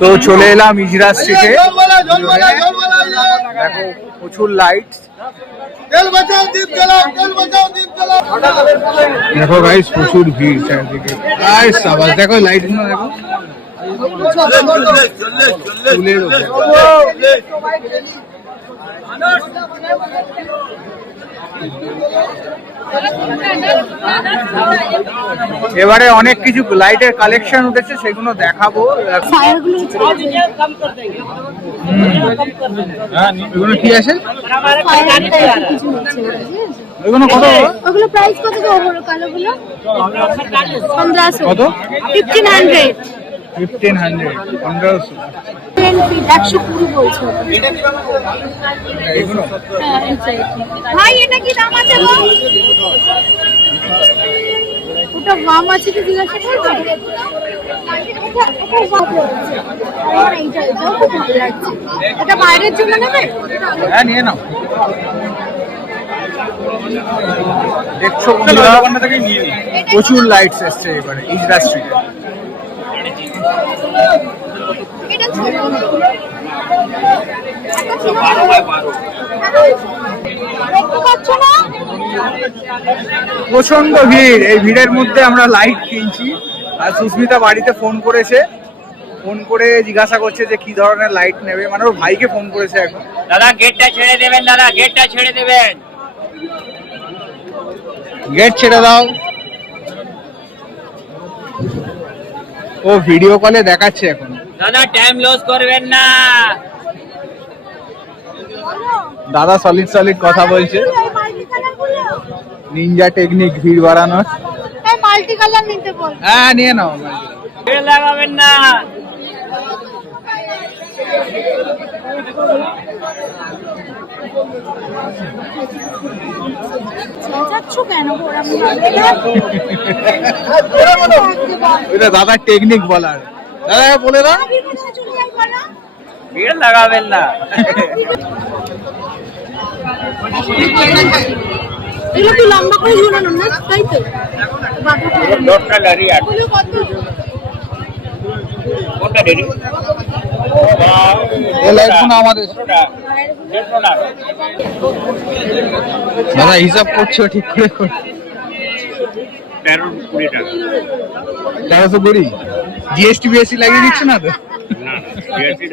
তো চলে এলাম ইজরা স্ট্রিটে। দেখো প্রচুর লাইট, দেখো গাইস প্রচুর ভিড় চারদিকে। গাইস আবার দেখো লাইট গুলো দেখো। এবারে অনেক কিছু লাইটের কালেকশন উঠেছে, সেগুলো দেখাবো। এগুলো কি আছে? এগুলো কত? ওগুলো প্রাইস কত গো? ওগুলো কালোগুলো 1500। কত? 1500। 1500 1500 120 বলছো এগুলো? ভাই এটা কি দাম আছে গো? ওটা দাম আছে কি জিজ্ঞাসা করবে? এটা বাইরের জন্য নেবে? হ্যাঁ নিয়ে নাও। দেখছো প্রচুর লাইটস এসছে এবারে ইজরা স্ট্রিটে। এটা ছোট প্রচন্ড ভিড়। এই ভিড়ের মধ্যে আমরা লাইট কিনছি। আর সুস্মিতা বাড়িতে ফোন করেছে, ফোন করে জিজ্ঞাসা করছে যে কি ধরনের লাইট নেবে, মানে ওর ভাইকে ফোন করেছে এখন। দাদা গেটটা ছেড়ে দেবেন, দাদা গেটটা ছেড়ে দেবেন। গেট ছেড়ে দাও। ও ভিডিও কলে দেখাচ্ছে এখন। দাদা টাইম লস করবেন না। দাদা সলিড সলিড কথা বলছে। নিনজা টেকনিক ভিড় বাড়ানোর। এই মাল্টি কালার নিতে বল। হ্যাঁ নিয়ে নাও। ভিড় লাগাবেন না। এটা দাদা টেকনিক বলার। দাদা বলে দাও। ভিড় লাগাবেন না। এগুলো কি লম্বা করে ঝুলানো না, তাই তো? দশটা গাড়ি আছে। কোনটা দেরি? এই লাইটগুলো আমাদের। দাদা হিসাব করছো ঠিক করে কর। 1320 টাকা। 1320 জিএসটি বিএসটি লাগিয়ে দিচ্ছে না তো? না জিএসটি